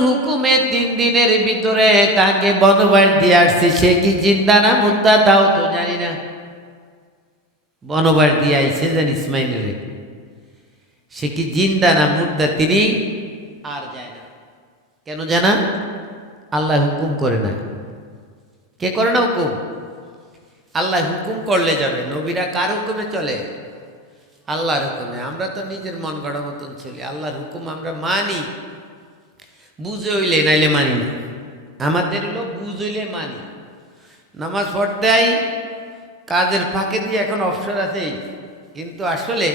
হুকুমে তিন দিনের ভিতরে তাকে বনবাস দিয়ে আসছে। সে কি জিন্দা না মুদ্দা? তাও তো জানি না। বনবাস দিয়ে আইছে যেন ইসমাইলের। সে কি জিন্দা না মুদ্দা? তিনি আর যায় না। কেন জানা? আল্লাহ হুকুম করে না। কে করে না হুকুম? আল্লাহ হুকুম করলে যাবে। নবীরা কার হুকুমে চলে? আল্লাহর হুকুমে। আমরা তো নিজের মন গড়া মতন চলি। আল্লাহর হুকুম আমরা মানি। বুঝে হইলে নাইলে মানি না। আমাদের হলো, বুঝ হইলে মানি। নামাজ পড়তে আই, কাজের ফাঁকে দিয়ে এখন অবসর আছে কিন্তু আসলে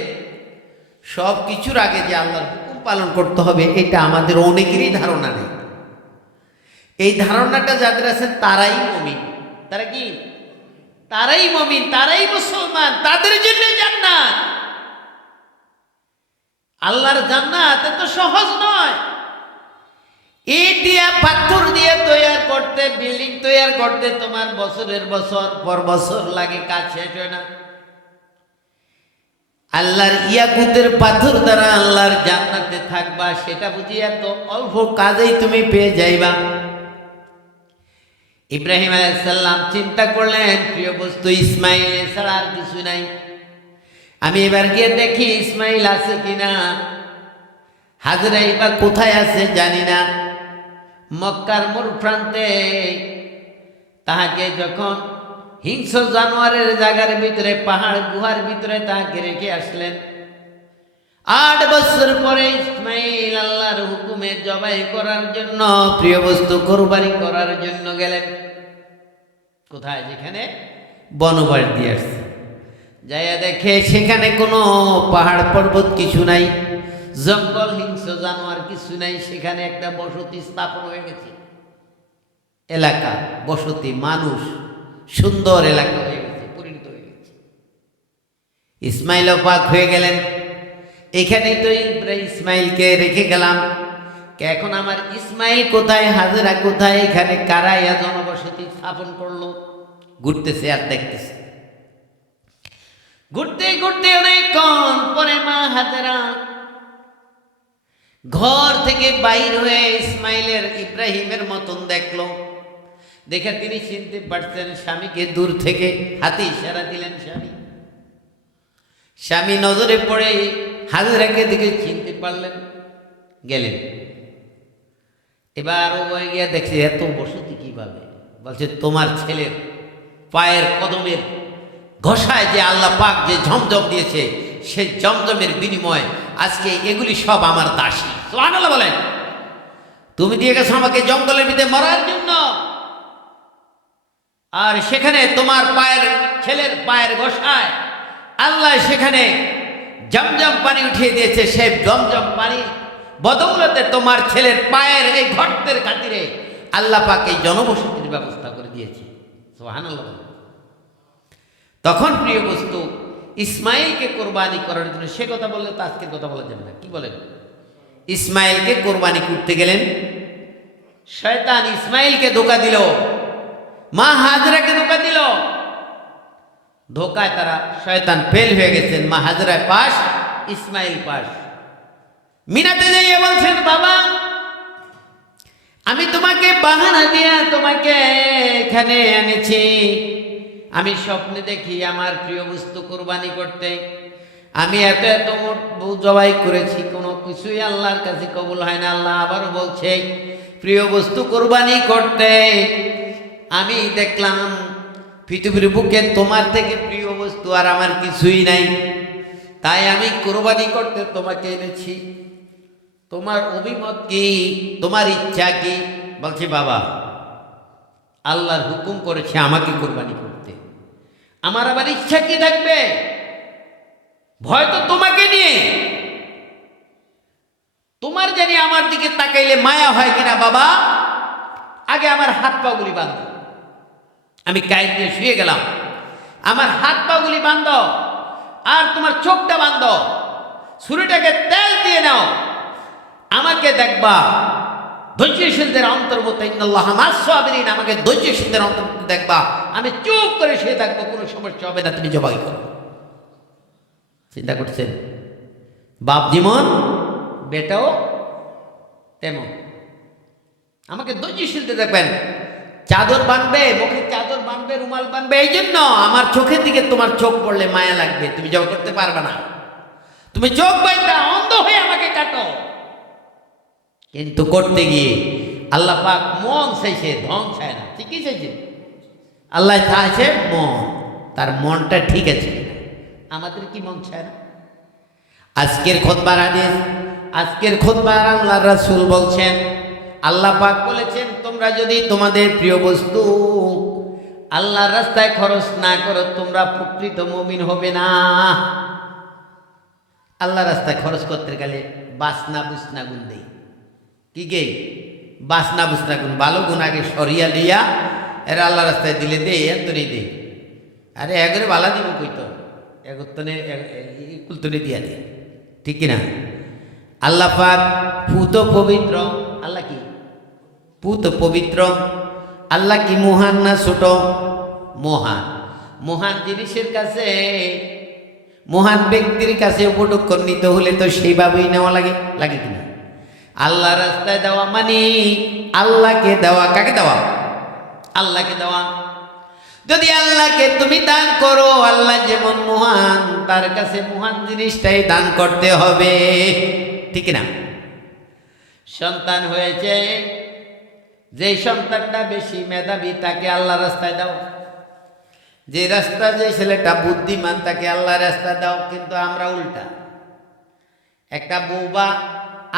সব কিছুর আগে যে আল্লাহর হুকুম পালন করতে হবে, এটা আমাদের অনেকেরই ধারণা নেই। এই ধারণাটা যাদের আছে, তারাই মমিন। তারা কি? তারাই মমিন, তারাই মুসলমান, তাদের জন্য জান্নাত। আল্লাহর জান্নাত এত সহজ নয়। ইট দিয়া পাথর দিয়ে তৈয়ার করতে, বিল্ডিং তৈয়ার করতে তোমার বছরের বছর পর বছর লাগে, কাজ শেষ হয় না। আল্লাহর ইয়াকুতের পাথর দ্বারা আল্লাহর জান্নাতে থাকবা, সেটা বুঝি এত অল্প কাজেই তুমি পেয়ে যাইবা। ইব্রাহিম আলাইসাল্লাম চিন্তা করলেন, প্রিয় বস্তু, ইসমাইল ছাড়া আর কিছু নাই। আমি এবার গিয়ে দেখি ইসমাইল আছে কিনা হাজরাই বা কোথায় আছে জানি না। মক্কার মোর প্রান্তে। তাহাকে যখন হিংস্র জানোয়ারের জায়গার ভিতরে, পাহাড় গুহার ভিতরে তাহাকে রেখে আসলেন। আট বছর পরে ইসমাইল আল্লাহর হুকুমে জবাই করার জন্য, প্রিয় বস্তু, কোরবানি করার জন্য গেলেন। কোথায়? যেখানে বনবাস দিয়ে আসছে। যাইয়া দেখে সেখানে কোনো পাহাড় পর্বত কিছু নাই। জঙ্গল হিংস্র জানোয়ার কিছু নাই, সেখানে একটা বসতি স্থাপন হয়ে গেছে। এলাকা, বসতি, মানুষ, সুন্দর এলাকা হয়ে গেছে, পরিণত হয়ে গেছে। ইসমাইল পাক হয়ে গেলেন। এখানেই তো ইসমাইলকে রেখে গেলাম। এখন আমার ইসমাইল কোথায়, হাজরা কোথায়, এখানে কারা ইয়া জনবসতি স্থাপন করল? ঘুরতেছে আর দেখতেছে। ঘুরতে ঘুরতে অনেকক্ষণ পরে মা হাজরা ঘর থেকে বাইর হয়ে ইসমাইলের ইব্রাহিমের মতন দেখল। দেখে তিনি চিনতে পারছেন স্বামীকে দূর থেকে হাতে ইশারা দিলেন স্বামী। স্বামী নজরে পড়ে হাজরাকে দিকে চিনতে পারলেন, গেলেন। এবার ও গিয়া দেখছে, এত বসতি কীভাবে? বলছে, তোমার ছেলের পায়ের কদমের ঘষায় যে আল্লাহ পাক যে ঝমঝম দিয়েছে, সেই জমজমের বিনিময় আজকে এগুলি সব আমার দাসী। সোহানাল্লাহ বলেন। তুমি দিয়ে গেছো আমাকে জঙ্গলের ভিতরে মরার জন্য। আর সেখানে তোমার পায়ের, ছেলের পায়ের ঘষায় আল্লাহ সেখানে জমজম পানি উঠিয়ে দিয়েছে। সে জমজম পানি বদৌলতে তোমার ছেলের পায়ের এই ঘটের খাতিরে আল্লাহ পাক এই জনবসতির ব্যবস্থা করে দিয়েছে। সোহানাল্লাহ। তখন প্রিয় বস্তু ইসমাইলকে কোরবানি করার জন্য, সে কথা বললে তো আজকের কথা বলা যাবে না, কি বলেন? ইসমাইলকে কোরবানি করতে গেলেন, শয়তান ইসমাইলকে ধোকা দিল, মা হাজরাকে ধোকা দিল। ধোকায় তারা শয়তান ফেল হয়ে গেছেন, মা হাজরায় পাশ, ইসমাইল পাশ। মিনাতে যাইয়ে বলছেন, বাবা, আমি তোমাকে বাহানা দিয়া তোমাকে এখানে এনেছি। আমি স্বপ্নে দেখি আমার প্রিয় বস্তু কোরবানি করতে। আমি এত এত জবাই করেছি, কোনো কিছুই আল্লাহর কাছে কবুল হয় না। আল্লাহ আবার বলছে, প্রিয় বস্তু কোরবানি করতে। আমি দেখলাম, পৃথিবীর বুকে তোমার থেকে প্রিয় বস্তু আর আমার কিছুই নাই। তাই আমি কোরবানি করতে তোমাকে এনেছি। তোমার অভিমত কি? তোমার ইচ্ছা কি? বলছি, বাবা, আল্লাহর হুকুম করেছে আমাকে কোরবানি করতে। আমার আবার ইচ্ছা কি থাকবে? ভয় তো তোমাকে নিয়ে। তোমার জানি আমার দিকে তাকাইলে মায়া হয় কিনা বাবা? আগে আমার হাত পাগুলি বাঁধ। আমি কায়দ দিয়ে শুয়ে গেলাম। আমার হাত পাগুলি বান্ধ আর তোমার চোখটা বান্ধ ছুরিটাকে তেল দিয়ে নাও। আমাকে দেখবা। ধৈর্যশীলদের মাসাবিরিন আমাকে ধৈর্যশীলদের অন্তর্গত দেখবা। আমি চুপ করে শুয়ে থাকব, কোনো সমস্যা হবে না, তুমি জবাই করো। চিন্তা করছেন? বাপ যেমন, বেটাও তেমন। আমাকে ধৈর্যশীলতে দেখবেন। চাদর বাঁধবে মুখে চাদর বাঁধবে রুমাল বাঁধবে এই জন্য আমার চোখের দিকে তোমার চোখ পড়লে মায়া লাগবে, তুমি জব করতে পারবে না। তুমি চোখ বাইন্দা, অন্ধ হয়ে আমাকে কাটো। কিন্তু করতে গিয়ে আল্লাহ পাক মন চাইছে, ধন চায় না। ঠিকই চাইছে। আল্লাহ চাইছে মন। তার মনটা ঠিক আছে আমাদের কি মন চায় না? আজকের খোদবার হাদিস, আজকের খোদবার আল্লাহ রাসুল বলছেন, আল্লাহ পাক বলেছেন, তোমরা যদি তোমাদের প্রিয় বস্তু আল্লাহর রাস্তায় খরচ না করো, তোমরা প্রকৃত মমিন হবে না। আল্লাহ রাস্তায় খরচ করতে গেলে বাসনা বুসনা গুণ দেই কি গে? বাসনা বুসনা গুণ ভালো গুণ আগে সরিয়া লিয়া এরা আল্লাহ রাস্তায় দিলে দে এতনি দে। আরে এগরে বালা দিব কইতো এগতনে কুলতনে দিয়া দে। ঠিক কিনা? আল্লাহ পাক পুত পবিত্র, আল্লাহ কি? পুত পবিত্র। আল্লাহ কি মহান না ছোট? মহান। মহান জিনিসের কাছে, মহান ব্যক্তির কাছে উপটুক্ষণ নিতে হলে তো সেইভাবেই নেওয়া লাগে। লাগে কিনা? আল্লাহ রাস্তায় দেওয়া মানে আল্লাহকে দেওয়া, কাকে দেওয়া? আল্লাহকে দেওয়া। যদি আল্লাহকে তুমি দান করো, আল্লাহ যেমন মহান, তার কাছে মহান জিনিসটাই দান করতে হবে। ঠিক না? সন্তান হয়েছে, যে সন্তানটা বেশি মেধাবী, তাকে আল্লাহ রাস্তায় দাও। যে রাস্তা যে ছেলেটা বুদ্ধিমান, তাকে আল্লাহ রাস্তা দাও, কিন্তু আমরা উল্টা। একটা বৌবা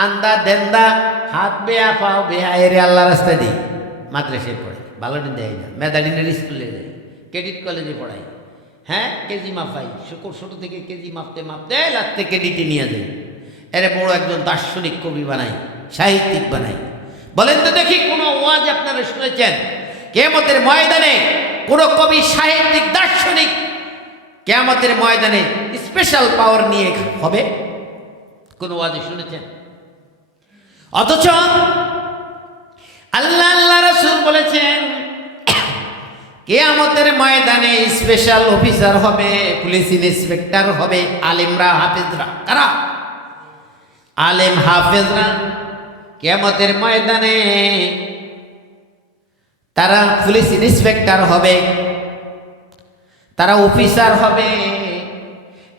আন্দা দেন্দা, হাত বেয়া, পাও বেয়া, এরে আল্লাহ রাস্তা দিই মাদ্রাসায় পড়ে ভালো দেয় না। মেধাডিনের স্কুলে যায় ক্রেডিট কলেজে পড়াই হ্যাঁ কেজি মাপাই শুকুর ছোটো থেকে কেজি মাপতে মাপতে লাগতে ক্রেডিটে নিয়ে যায়। এরে বড় একজন দার্শনিক কবি বানাই সাহিত্যিক বানাই বলেন তো দেখি কোনো ওয়াজ আপনারা শুনেছেন? কেমতের ময়দানে কোনো কবি, সাহিত্যিক, দার্শনিক কেমতের ময়দানে স্পেশাল পাওয়ার নিয়ে হবে? কোনো ওয়াজে শুনেছেন? অথচ আল্লাহ আল্লাহ রসুল বলেছেন, কেয়ামতের ময়দানে স্পেশাল অফিসার হবে পুলিশ ইন্সপেক্টর হবে, আলিমরা, হাফেজরা, কারা? আলেম, হাফেজরা, কেয়ামতের ময়দানে তারা পুলিশ ইন্সপেক্টর হবে, তারা অফিসার হবে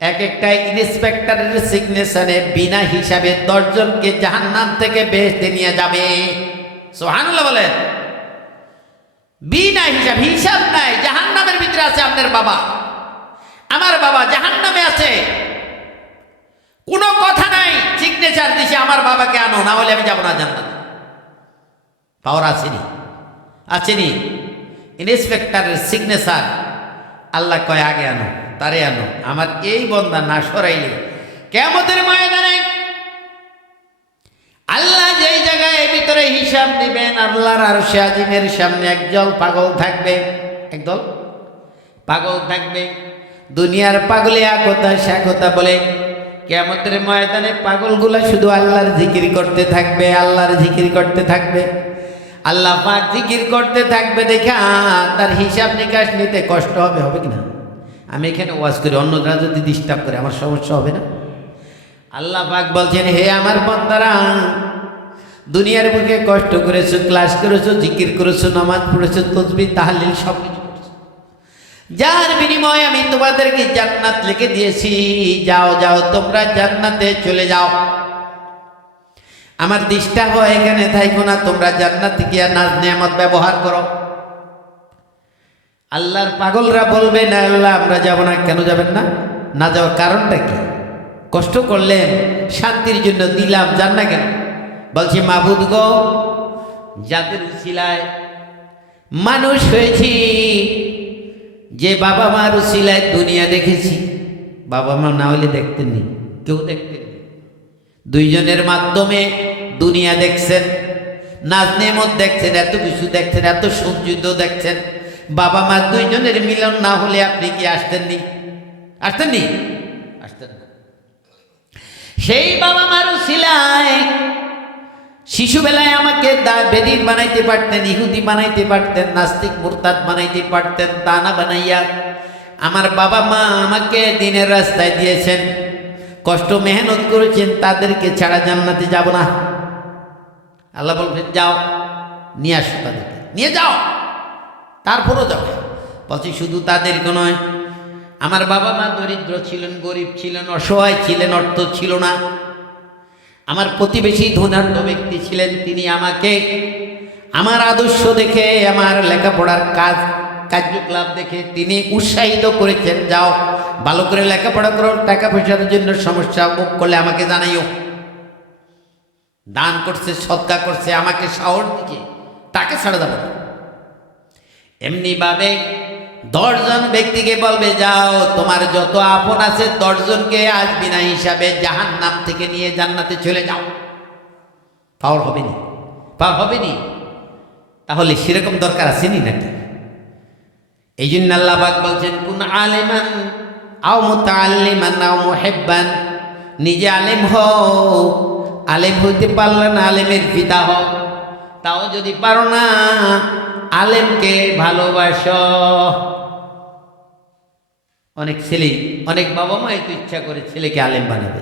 এক একটা ইন্সপেক্টরের সিগনেচারে বিনা হিসাবে দশজনকে জাহান্নাম থেকে বেহেস্তে নিয়ে যাবে। সোহানুল্লাহ বলেন। বিনা হিসাব হিসাব নাই, জাহান্নামের ভিতরে আছে আপনার বাবা। আমার বাবা জাহান্নামে আছে। কোনো কথা নাই সিগনেচার দিছে, আমার বাবাকে আনো, না হলে আমি যাব না জান্নাত। পাওয়ার আসেনি আছেনি ইন্সপেক্টরের সিগনেচার আল্লাহ কয় আগে আনো। তারে আনো। আমার এই বন্দা না সরাইলে কেমতের ময়দানে? আল্লাহ যেই জায়গায় ভিতরে হিসাব দিবেন, আল্লাহর আর আজিমের সামনে একদল পাগল থাকবে। একদল পাগল থাকবে। দুনিয়ার পাগলে একতা স্বাগতা বলে, কেমতের ময়দানে পাগলগুলা শুধু আল্লাহর জিকির করতে থাকবে, আল্লাহর জিকির করতে থাকবে। আল্লাহ পাক জিকির করতে থাকবে, দেখা তার হিসাব নিকাশ নিতে কষ্ট হবে হবে কিনা? আমি এখানে ওয়াজ করি, অন্যরা যদি ডিস্টার্ব করে, আমার সমস্যা হবে না? আল্লাহ পাক বলছেন, হে আমার বন্দারা, দুনিয়ার বুকে কষ্ট করেছ, ক্লাস করেছ, জিকির করেছ, নামাজ পড়েছো, তসবি তাহলিল সব কিছু যার বিনিময়ে আমি তোমাদেরকে জান্নাত লিখে দিয়েছি, যাও যাও, তোমরা জান্নাতে চলে যাও। আমার দিশটা হয় এখানে, থাইকো না, তোমরা জান্নাতে গিয়া নাজ নিয়ামত ব্যবহার করো। আল্লাহর পাগলরা বলবে, না আল্লাহ, আমরা যাব না। কেন যাবেন না? না যাওয়ার কারণটা কি? কষ্ট করলেন, শান্তির জন্য দিলাম, যান না কেন? বলছে, মাহবুদ গো, যাদের উচিলায় মানুষ হয়েছি, যে বাবা মার উচিলায় দুনিয়া দেখেছি, বাবা মা না হলে দেখতেন নি, কেউ দেখতেন দুইজনের মাধ্যমে দুনিয়া দেখছেন, নাজনেমত দেখছেন, এত কিছু দেখছেন, এত সৌন্দর্য দেখছেন। বাবা মা দুইজনের মিলন না হলে আপনি কি আসতেননি? আসতেননি? আসতেন সেই বাবা মারও সিলাই শিশুবেলায় আমাকে বেদিন বানাইতে পারতেন, ইহুদি বানাইতে পারতেন, নাস্তিক মুরতাদ বানাইতে পারতেন, দানা বানাইয়া। আমার বাবা মা আমাকে দিনের রাস্তায় দিয়েছেন, কষ্ট মেহনত করেছেন, তাদেরকে ছাড়া জান্নাতে যাব না। আল্লাহ বলবেন, যাও, নিয়ে আসো তাদেরকে। নিয়ে যাও। তারপরও যাবে। বলছি, শুধু তাদেরকে নয়, আমার বাবা মা দরিদ্র ছিলেন, গরিব ছিলেন, অসহায় ছিলেন, অর্থ ছিল না। আমার প্রতিবেশী ধনাঢ্য ব্যক্তি ছিলেন, তিনি আমাকে আমার আদর্শ দেখে, আমার লেখাপড়ার কাজ, কার্যকলাপ দেখে তিনি উৎসাহিত করেছেন। যাও, ভালো করে লেখাপড়া করো টাকা পয়সার জন্য সমস্যা ভোগ করলে আমাকে জানাইও। দান করছে সৎকা করছে, আমাকে সাহস দিকে, তাকে ছাড়া যাবে এমনিভাবে দশজন ব্যক্তিকে বলবে, যাও, তোমার যত আপন আছে দশজনকে আজ বিনা হিসাবে জাহান নাম থেকে নিয়ে জান্নাতে চলে যাও। পাওয়ার হবে নি পাওয়ার হবে নি তাহলে সেরকম দরকার আসেনি নাকি? এই জন্য আল্লাহ পাক বলছেন, কোন আলেমান আও মুতাআল্লিমান আও মুহিব্বান, নিজে আলেম হও, আলেম হইতে পারলে না আলেমের পিতা হও। তাও যদি পারো না আলেমকে ভালোবাস। অনেক ছেলে, অনেক বাবা মা তো ইচ্ছা করে ছেলেকে আলেম বানাবে।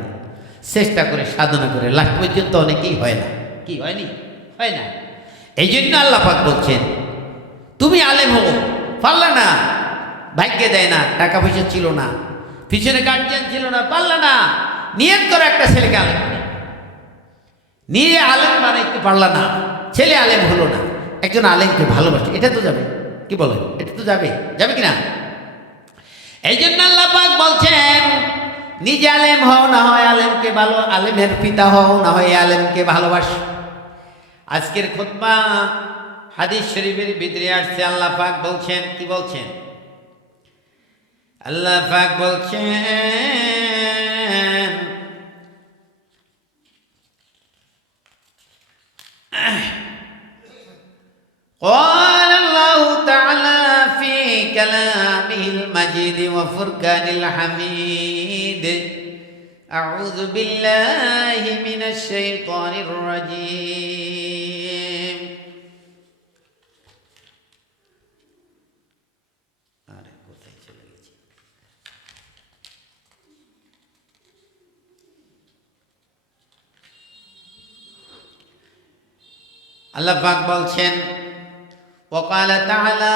চেষ্টা করে, সাধনা করে, লাস্ট পর্যন্ত অনেকেই হয় না। কি, হয়নি? হয় না। এই জন্য আল্লাহ পাক বলছেন, তুমি আলেম হো পারলা না। ভাগ্যে দেয় না টাকা পয়সা ছিল না। পিছনে গার্জিয়ান ছিল না, পারলা না। নিয়ত করে একটা ছেলেকে আলেম নিয়ে আলেম বানাইতে পারলা না। ছেলে আলেম হলো না। একজন আলেমকে ভালোবাসে, এটা তো যাবে। কি বলেন এটা তো যাবে। যাবে কি না এই জন্য আল্লাপাক বলছেন, নিজে আলেম হও, না হয় আলেমকে ভালো, আলেমের পিতা হও, না হয় আলেমকে ভালোবাস। আজকের খুতবা হাদিস শরীফের ভিতরে আসছে, আল্লাহ পাক বলছেন, কি বলছেন? আল্লাহ পাক বলছেন كلامه المجيد وفرقان الحميد أعوذ بالله من الشيطان الرجيم আরে কোথায় চলে গেছি আল্লাহ পাক বলছেন وقال تعالى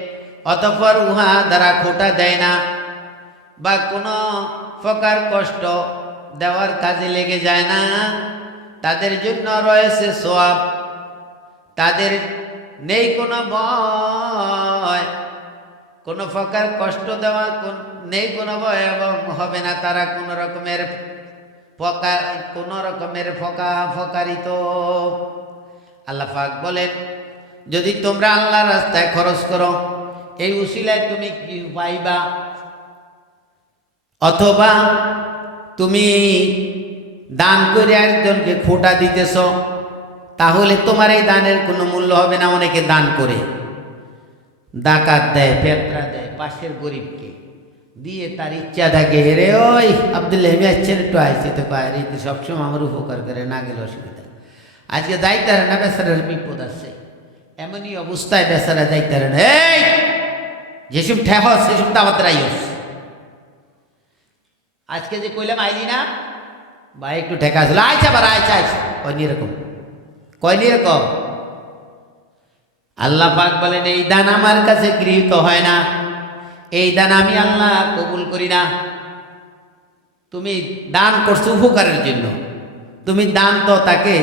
অতঃপর উহা দ্বারা খোটা দেয় না বা কোনো প্রকার কষ্ট দেওয়ার কাজে লেগে যায় না। তাদের জন্য রয়েছে সোয়াব। তাদের নেই কোনো ভয়। কোনো প্রকার কষ্ট দেওয়া নেই কোনো ভয় এবং হবে না। তারা কোনো রকমের ফকা কোনো রকমের ফকা ফকারিত। আল্লাহ পাক বলেন, যদি তোমরা আল্লাহ রাস্তায় খরচ করো এই উসিলায় তুমি কি পাইবা? অথবা তুমি দান করে একজনকে খোটা দিতেছ, তাহলে তোমার এই দানের কোনো মূল্য হবে না অনেকে দান করে। ডাকাত দেয় পেটরা দেয়, পাশের গরিবকে। দিয়ে তার ইচ্ছা থাকে রে ওই আব্দুল হেমি আসছেন একটু আইসে তো বাইরে সবসময় আমার উপকার করে, না গেলে অসুবিধা আজকে যাইতে না বেচারার বিপদ আছে। এমনই অবস্থায় বেচারা যাইতে না যেসব ঠেহ সেসব আমাদের আইস আজকে যে কইলাম আইলি না, ভাই একটু ঠেকা আসলো আইসা আবার আইসা আইসা কয়নি এরকম? কয়নি এরকম? আল্লাহ পাক বলেন, এই দান আমার কাছে গৃহীত হয় না। এই দান আমি আল্লাহ কবুল করি না। তুমি দান করছ উপকারের জন্য। তুমি দান তো তাকে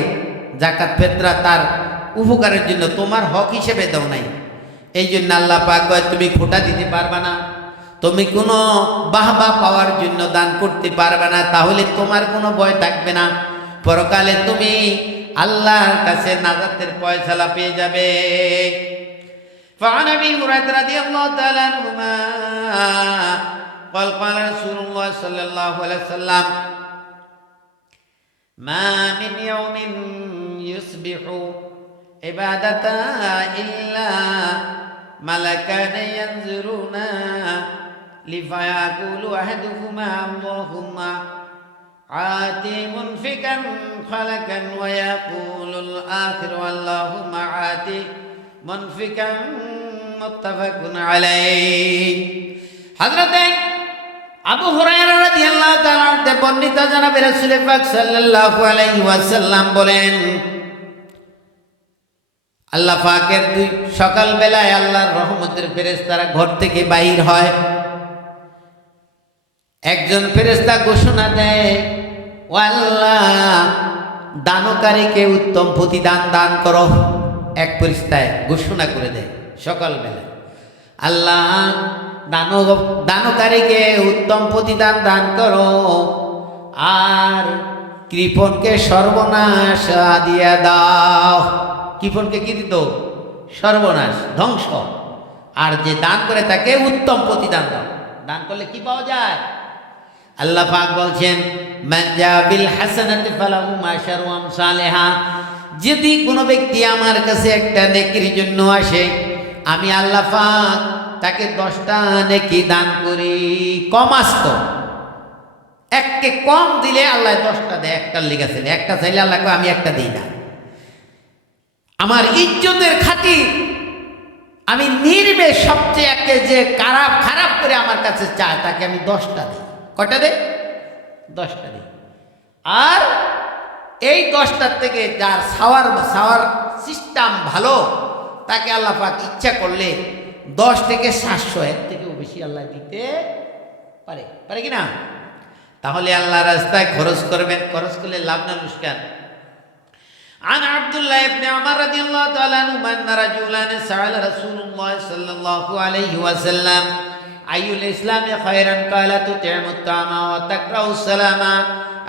জাকাত, ফেতরা তার উপকারের জন্য তোমার হক হিসেবে দাও নাই। এই জন্য আল্লাহ পাক কয় তুমি খোটা দিতে পারবা না তুমি কোনো বাহবা পাওয়ার জন্য দান করতে পারবে না তাহলে তোমার কোনো ভয় থাকবে না পরকালে তুমি আল্লাহর কাছে নাজাতের পয়সালা পেয়ে যাবে فعن ابي هريره رضي الله تعالى عنهما قال قال رسول الله صلى الله عليه وسلم ما من يوم يصبح عبادة إلا ملكان ينظرون لفيقول أحدهما اللهم عاتي منفكا خلقا ويقول الآخر اللهم عاتي منفكا متفق عليه حضرت আবু হুরায়রা রাদিয়াল্লাহু তাআলা তে বর্ণিত জনাবে রাসূল পাক সাল্লাল্লাহু আলাইহি ওয়াসাল্লাম বলেন আল্লাহ পাকের দুই সকাল বেলায় আল্লাহর রহমতের ফেরেশতারা ঘর থেকে বাহির হয়। একজন ফেরেশতা ঘোষণা দেয়, ও আল্লাহ, দানকারীকে উত্তম প্রতিদান দান করো। এক ফেরেশতায় ঘোষণা করে দেয় সকালবেলা আল্লাহ দান দানকারীকে উত্তম প্রতিদান দান করো আর কৃপণকে সর্বনাশ দিয়া দাও। কৃপণকে কি দিত? সর্বনাশ ধ্বংস। আর যে দান করে তাকে উত্তম প্রতিদান দাও। দান করলে কি পাওয়া যায়? আল্লাহ পাক বলছেন মানজাবিল হাসানাতি ফালাহু মাশারু আমসালেহা যদি কোনো ব্যক্তি আমার কাছে একটা নেকির জন্য আসে আমি আল্লাহ পাক তাকে দশটা নেকি দান করি কম আসত। এককে কম দিলে আল্লাহ দশটা দেয় একটার লেগেছে একটা চাইলে আল্লাহ কয়, আমি একটা দিই না। আমার ইজ্জতের খাতির আমি নির্বে সবচেয়ে একে যে খারাপ খারাপ করে আমার কাছে চায়, তাকে আমি দশটা দিই। কটা দে দশটা দিই। আর এই দশটার থেকে যার সাওয়ার সাওয়ার সিস্টেম ভালো, তাকে আল্লাহ পাক ইচ্ছা করলে দশ থেকে সাতশো, এর থেকেও বেশি আল্লাহ দিতে পারে। পারে কি না? তাহলে আল্লাহ রাস্তায় খরচ করবেন, খরচ করলে লাভ না লুস্কান عن عبد الله بن عمر رضي الله تعالى عنهما أن رجلا سأل رسول الله صلى الله عليه وسلم أي الإسلام خيرا قال تطعم الطعام وتكره السلام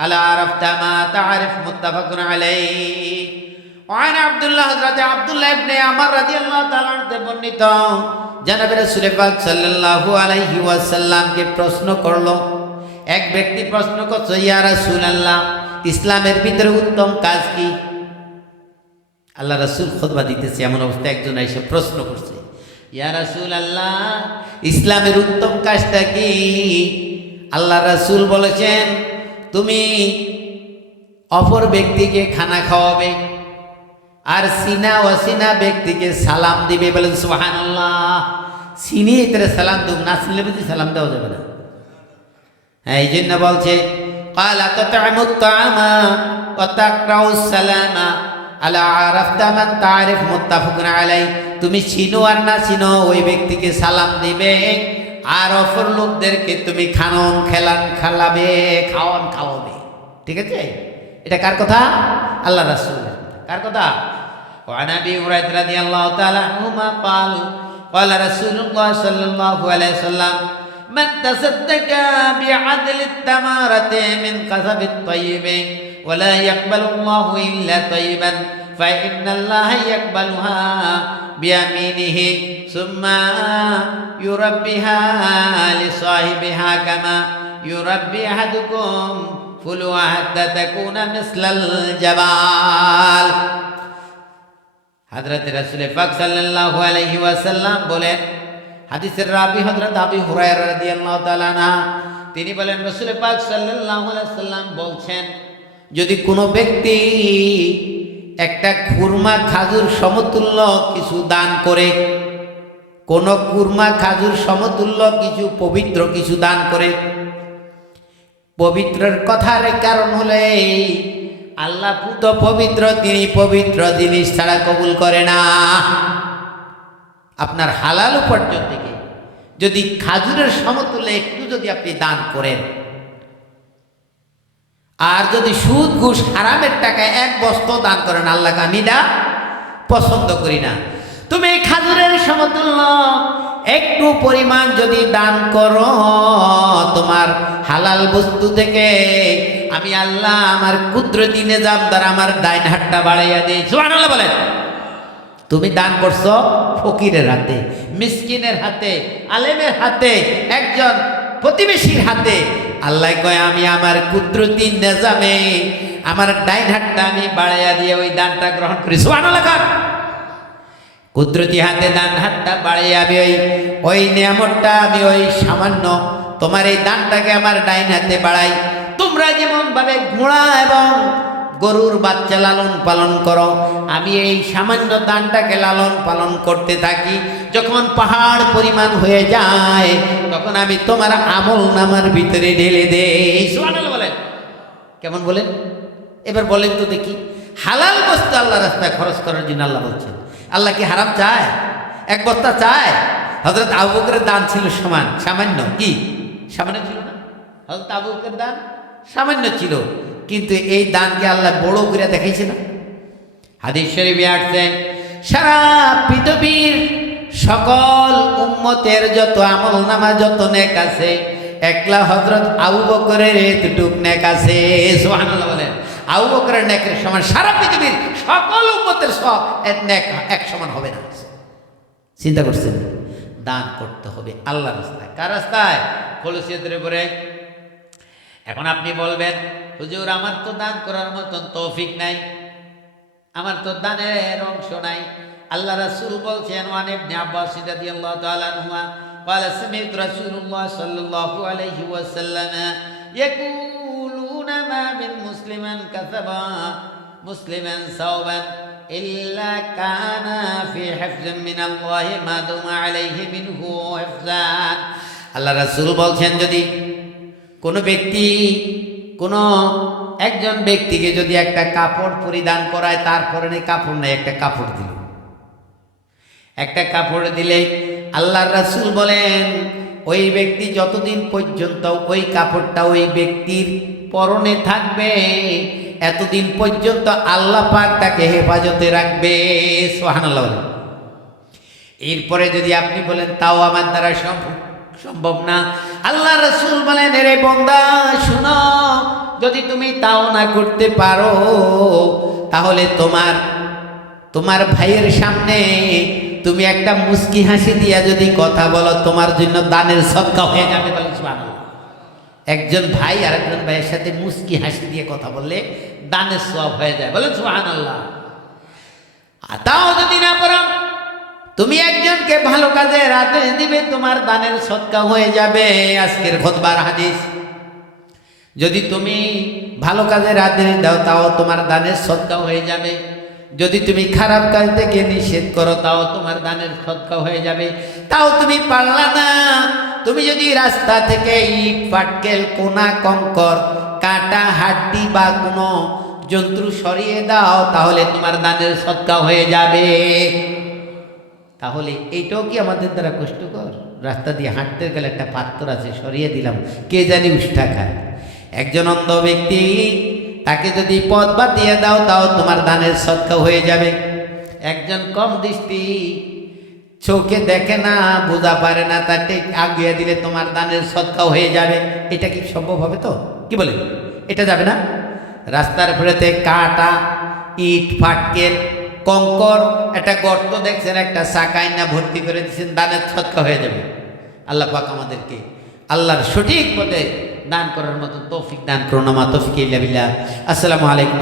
ألا عرفت ما تعرف متفق عليه وعن عبد الله حضرت عبد الله بن عمر رضي الله تعالى عنه বর্ণিত জানাবে রাসূল পাক সাল্লাল্লাহু আলাইহি ওয়াসাল্লাম কে প্রশ্ন করলো এক ব্যক্তি প্রশ্ন করছে ইয়া রাসূলুল্লাহ ইসলামের ভিতরে উত্তম কাজ কি আল্লাহ রাসুল খোদবা দিতেছে, এমন অবস্থায় একজন এসে প্রশ্ন করছে, ইয়া রাসুল আল্লাহ, ইসলামের উত্তম কাজটা কি? আল্লাহ রাসুল বলেছেন, তুমি অপর ব্যক্তিকে খানা খাওয়াবে আর সিনা অসিনা ব্যক্তিকে সালাম দিবে। বলেন সোহান আল্লাহ সিনি এতে সালাম দেব, না শুনলে বুঝি সালাম দেওয়া যাবে না। হ্যাঁ এই জন্য বলছে কালা তো তামা আলা আরাফতা মান তারিফ মুত্তাফাকুন আলাই তুমি চিনো আর না চিনো ওই ব্যক্তিকে সালাম দিবে আর অপর লোকদেরকে তুমি খানন খেলান খালাবে খাওয়ান খাওয়াবে ঠিক আছে এটা কার কথা আল্লাহ রাসূলের কথা কার কথা وعن ابي هريره رضي الله تعالى عنهما قال قال رسول الله صلى الله عليه وسلم من تصدق بعدل التمارة من قصب الطيب ولا يقبل الله إلا طيبا فإن الله يقبلها بيمينه ثم يربيها لصاحبها كما يربي أحدكم فلوها حتى تكون مثل الجبال হযরত রাসূল পাক সাল্লাল্লাহু আলাইহি ওয়াসাল্লাম বলেন হাদিসের রাবি হযরত আবি হুরায়রা রাদিয়াল্লাহু তাআলা না তিনি বলেন রাসূল পাক সাল্লাল্লাহু ওয়াসাল্লাম বলছেন, যদি কোনো ব্যক্তি একটা কুরমা খাজুর সমতুল্য কিছু দান করে, কোন কুরমা খাজুর সমতুল্য কিছু পবিত্র কিছু দান করে, পবিত্রের কথার কারণ হলে আল্লাহ পুত পবিত্র, তিনি পবিত্র জিনিস ছাড়া কবুল করে না। আপনার হালাল উপার্জন থেকে। যদি খাজুরের সমতুল্য একটু যদি আপনি দান করেন। আর যদি সুদ ঘুষ হারামের টাকায় এক বস্ত্র দান করেন আল্লাহকে আমি না পছন্দ করি না। তুমি খাজুরের সমতুল্য, একটু পরিমাণ যদি দান করো, তোমার হালাল বস্তু থেকে আমি আল্লাহ আমার কুদরতি নিজাম দ্বারা আমার ডাইন হাতটা বাড়াইয়া দিই। বলেন। তুমি দান করছ ফকিরের হাতে, মিসকিনের হাতে, আলেমের হাতে, একজন প্রতিবেশীর হাতে। আল্লাহ কয়, আমি আমার কুদরতি নেজামে, আমার ডাইন হাতটা আমি বাড়াইয়া দিয়ে ওই দানটা গ্রহণ করি। কর। কুদরতি হাতে দান হাতটা বাড়িয়ে আমি ওই ওই নিয়ামতটা আমি ওই সামান্য তোমার এই দানটাকে আমার ডাইন হাতে বাড়াই। তোমরা যেমন ভাবে ঘোড়া এবং গরুর বাচ্চা লালন পালন করো। আমি এই সামান্য দানটাকে লালন পালন করতে থাকি। যখন পাহাড় পরিমাণ হয়ে যায়, তখন আমি তোমার আমল নামার ভিতরে ঢেলে দেই। বলেন। কেমন বলেন? এবার বলেন তো দেখি। হালাল বস্তু আল্লাহ রাস্তায় খরচ করার জন্য আল্লাহ বলছেন। আল্লাহ কি হারাম চায়? এক বস্তা চায়? হজরত আবু বকরের দান ছিল সমান, সামান্য। কি? সামান্য ছিল না? হজরত আবু বকরের দান সামান্য ছিল। কিন্তু এই দানকে আল্লাহ বড় করে দেখাইছে না। হাদিস শরীফে আসছে, সারা পৃথিবীর সকল উম্মতের যত আমল নামা, যত নেক আছে, একলা হজরত আবু বকরের এতটুক নেক আছে, সুবহানাল্লাহ বলেন। আবু বকরের নেকের সমান সারা পৃথিবীর সকল উম্মতের সব নেক, এক সমান হবে না। চিন্তা করছেন? দান করতে হবে আল্লাহ রাস্তায়। কার রাস্তায়? খলসিয়তের উপরে। এখন আপনি বলবেন হুজুর আমার তো দান করার মতন তৌফিক নাই আমার তো দানের অংশ নাই আল্লাহ রাসূল বলছেন ওয়ান ইবনে আব্বাস রাদিয়াল্লাহু তাআলা আনহুমা قال سمعت رسول الله صلى الله عليه وسلم يقولون ما من مسلم كتب مسلما ثوبا إلا كان في حفظ من الله ما دام عليه منه حفظان আল্লাহ রাসূল বলছেন যদি কোনো ব্যক্তি কোনো একজন ব্যক্তিকে যদি একটা কাপড় পরিধান করায়, তারপরে নেই, কাপড় নেই, একটা কাপড় দিল। একটা কাপড় দিলে আল্লাহর রাসূল বলেন, ওই ব্যক্তি যতদিন পর্যন্ত ওই কাপড়টা ওই ব্যক্তির পরনে থাকবে, এতদিন পর্যন্ত আল্লাহ পাক তাকে হেফাজতে রাখবে। বলেন। এরপরে যদি আপনি বলেন, তাও আমার দ্বারা সম্ভব। সম্ভব না আল্লাহ রসুল বলেন রে বন্দা, শুনো, যদি তুমি তাও না করতে পারো, তাহলে তোমার তোমার ভাইয়ের সামনে তুমি একটা মুস্কি হাসি দিয়া যদি কথা বলো, তোমার জন্য দানের সৎকা হয়ে যাবে। একজন ভাই আর একজন ভাইয়ের সাথে মুস্কি হাসি দিয়ে কথা বললে দানের সব হয়ে যায় বলে সুহান আল্লাহ তাও যদি না পারো তুমি একজনকে ভালো কাজের আদেশ দিবে, তোমার দানের সৎকা হয়ে যাবে। আজকের খোদবার হাদিস। যদি তুমি ভালো কাজের আদেশ দাও, তাও তোমার দানের সৎকা হয়ে যাবে। যদি তুমি খারাপ কাজ থেকে নিষেধ করো, তাও তোমার দানের সৎকা হয়ে যাবে। তাও তুমি পারলা না। তুমি যদি রাস্তা থেকে ইট, পাটকেল, কোনা, কঙ্কর, কাটা, হাড্ডি বা কোনো জন্তু সরিয়ে দাও, তাহলে তোমার দানের সৎকা হয়ে যাবে। তাহলে এইটাও কি আমাদের দ্বারা কষ্টকর? রাস্তা দিয়ে হাঁটতে গেলে একটা পাত্র আছে, সরিয়ে দিলাম। কে জানি উষ্ঠা খায়। একজন অন্ধ ব্যক্তি, তাকে যদি পথ বাতিয়ে দাও, তাও তোমার দানের সৎকা হয়ে যাবে। একজন কম দৃষ্টি, চোখে দেখে না, বোঝা পারে না তার ঠিক আগিয়ে দিলে তোমার দানের সৎকা হয়ে যাবে। এটা কি সম্ভব হবে তো? কি বলে? এটা যাবে না? রাস্তার ফেরেতে কাটা, ইট, ফাটকেল কঙ্কর, একটা গর্ত দেখছেন, একটা সাকাইনা না ভর্তি করে দিচ্ছেন দানের ছটকা হয়ে যাবে। আল্লাহ পাক আমাদেরকে আল্লাহর সঠিক পথে দান করার মতো তৌফিক দান করুন। আমা তৌফিক ইল্লা বিল্লাহ। আসসালামু আলাইকুম।